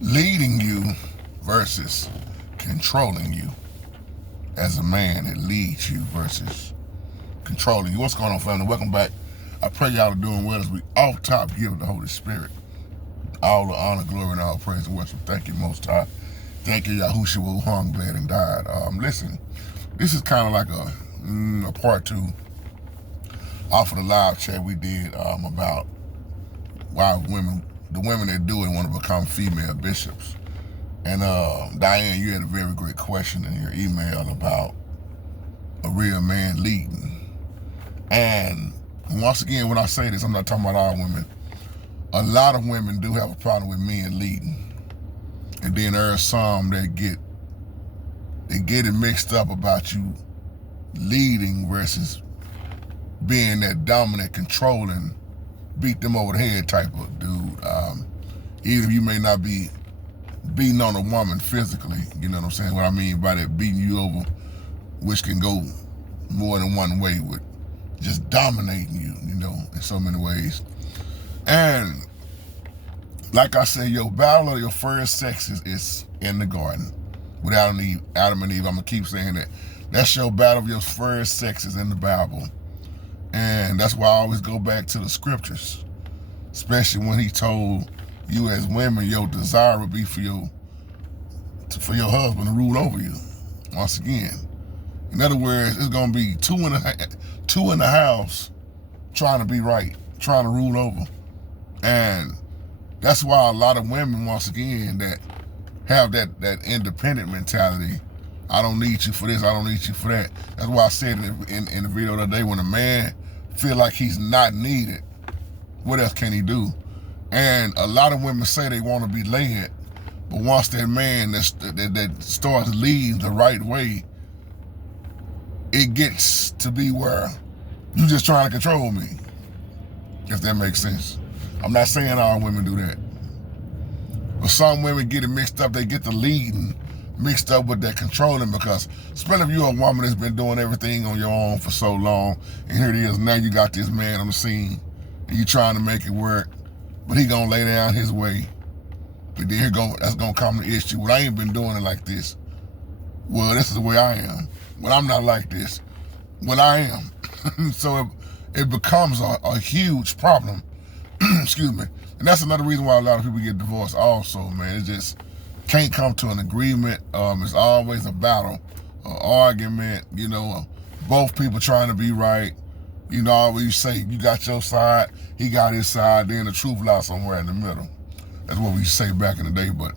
leading you versus controlling you. As a man, it leads you versus controlling you. What's going on, family? Welcome back. I pray y'all are doing well as we off top give the Holy Spirit all the honor, glory, and all praise and worship. Thank you, Most High. Thank you, Yahushua, who hung, bled, and died. Listen, this is kind of like a part two off of the live chat we did about why the women that do it want to become female bishops. And Diane, you had a very great question in your email about a real man leading. And once again, when I say this, I'm not talking about all women. A lot of women do have a problem with men leading. And then there are some that get it mixed up about you leading versus being that dominant, controlling, beat them over the head type of dude. Even if you may not be beating on a woman physically, you know what I'm saying? What I mean by that, beating you over, which can go more than one way, with just dominating you, in so many ways. And like I said, your battle of your first sexes is in the garden with Adam and Eve. I'm gonna keep saying that. That's your battle of your first sexes in the Bible. And that's why I always go back to the scriptures, especially when he told you as women your desire would be for your husband to rule over you. Once again, in other words, it's gonna be two in the house trying to be right, trying to rule over. And that's why a lot of women, once again, that have that independent mentality. I don't need you for this, I don't need you for that. That's why I said in the video the other day, when a man feel like he's not needed, what else can he do? And a lot of women say they want to be led, but once that man that starts leading the right way, it gets to be where you just trying to control me, if that makes sense. I'm not saying all women do that, but some women get it mixed up. They get the leading mixed up with that controlling, because especially if you're a woman that's been doing everything on your own for so long, and here it is, now you got this man on the scene, and you trying to make it work, but he gonna lay down his way. But then that's gonna come the issue. Well, I ain't been doing it like this. Well, this is the way I am. Well, I'm not like this. Well, I am. So it becomes a huge problem. Excuse me. And that's another reason why a lot of people get divorced also, man. It just can't come to an agreement. It's always a battle, an argument, both people trying to be right. Always you say you got your side, he got his side, then the truth lies somewhere in the middle. That's what we say back in the day. But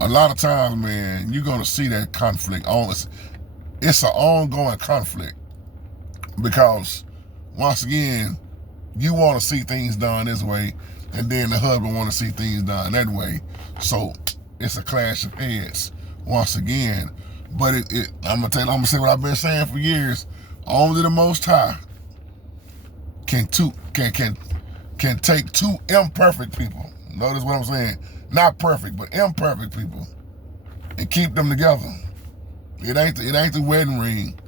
a lot of times, man, you're gonna see that conflict. It's an ongoing conflict, because once again, you want to see things done this way, and then the husband want to see things done that way. So it's a clash of heads once again. But I'm gonna say what I've been saying for years. Only the Most High can take two imperfect people. Notice what I'm saying? Not perfect, but imperfect people, and keep them together. It ain't the wedding ring.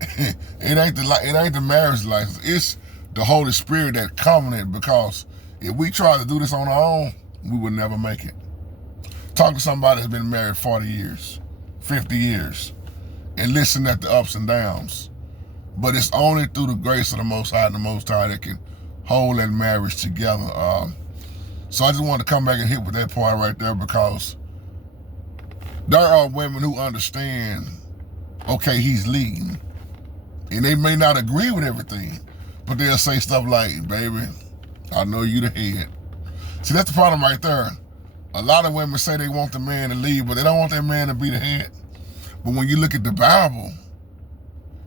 it ain't the marriage license. It's the Holy Spirit, that covenant. Because if we try to do this on our own, we would never make it. Talk to somebody that's been married 40 years, 50 years, and listen at the ups and downs. But it's only through the grace of the Most High and the Most High that can hold that marriage together. So I just wanted to come back and hit with that part right there, because there are women who understand, okay, he's leading, and they may not agree with everything, but they'll say stuff like, baby, I know you the head. See, that's the problem right there. A lot of women say they want the man to lead, but they don't want that man to be the head. But when you look at the Bible,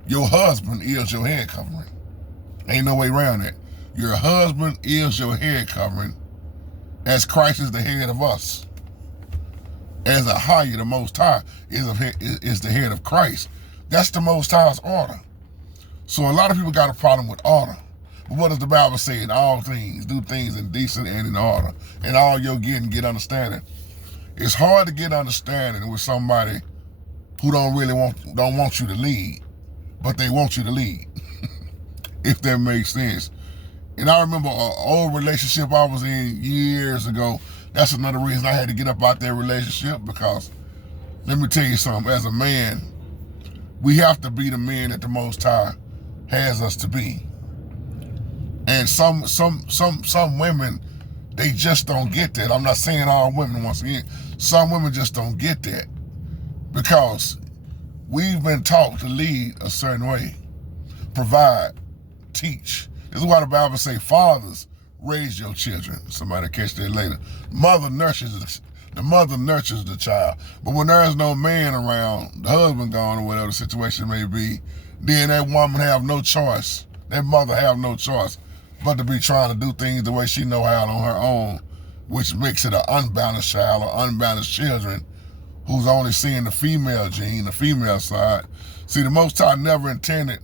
your husband is your head covering. Ain't no way around it. Your husband is your head covering, as Christ is the head of us. As a higher, the Most High is the head of Christ. That's the Most High's order. So a lot of people got a problem with order. But what does the Bible say? In all things, do things in decent and in order. And all you're getting, get understanding. It's hard to get understanding with somebody who don't want you to lead, but they want you to lead. If that makes sense. And I remember an old relationship I was in years ago. That's another reason I had to get up out that relationship, because let me tell you something, as a man, we have to be the men that the Most High has us to be. And some women, they just don't get that. I'm not saying all women, once again. Some women just don't get that, because we've been taught to lead a certain way, provide, teach. This is why the Bible say, fathers, raise your children. Somebody catch that later. The mother nurtures the child. But when there's no man around, the husband gone or whatever the situation may be, then that woman have no choice. That mother have no choice but to be trying to do things the way she know how on her own, which makes it an unbalanced child or unbalanced children who's only seeing the female gene, the female side. See, the Most High never intended,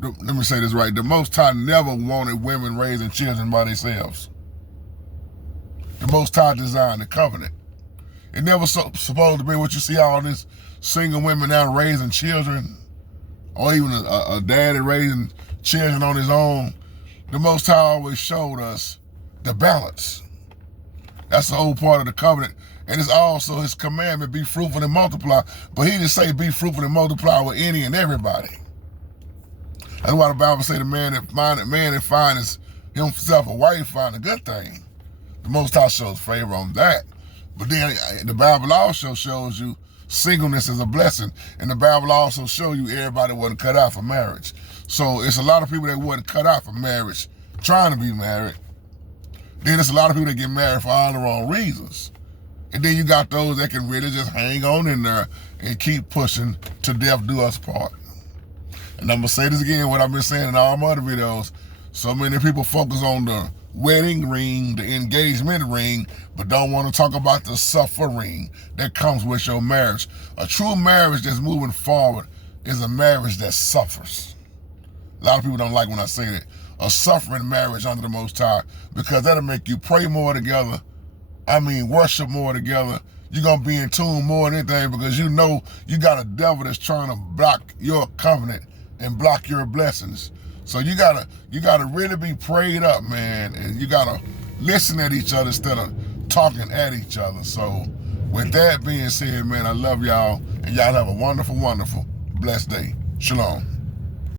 let me say this right, the Most High never wanted women raising children by themselves. The Most High designed the covenant. It never supposed to be what you see all this single women now raising children, or even a daddy raising children on his own. The Most High always showed us the balance. That's the whole part of the covenant. And it's also his commandment, be fruitful and multiply. But he didn't say be fruitful and multiply with any and everybody. That's why the Bible say the man that finds himself a wife find a good thing. The Most High shows favor on that. But then the Bible also shows you singleness is a blessing. And the Bible also shows you everybody wasn't cut out for marriage. So it's a lot of people that wasn't cut out for marriage trying to be married. Then there's a lot of people that get married for all the wrong reasons. And then you got those that can really just hang on in there and keep pushing to death do us part. And I'm going to say this again, what I've been saying in all my other videos. So many people focus on the wedding ring, the engagement ring, but don't want to talk about the suffering that comes with your marriage. A true marriage that's moving forward is a marriage that suffers. A lot of people don't like when I say that. A suffering marriage under the Most High, because that'll make you pray more together. Worship more together. You're going to be in tune more than anything, because you know you got a devil that's trying to block your covenant and block your blessings. So you gotta really be prayed up, man, and you gotta listen at each other instead of talking at each other. So with that being said, man, I love y'all, and y'all have a wonderful, wonderful, blessed day. Shalom.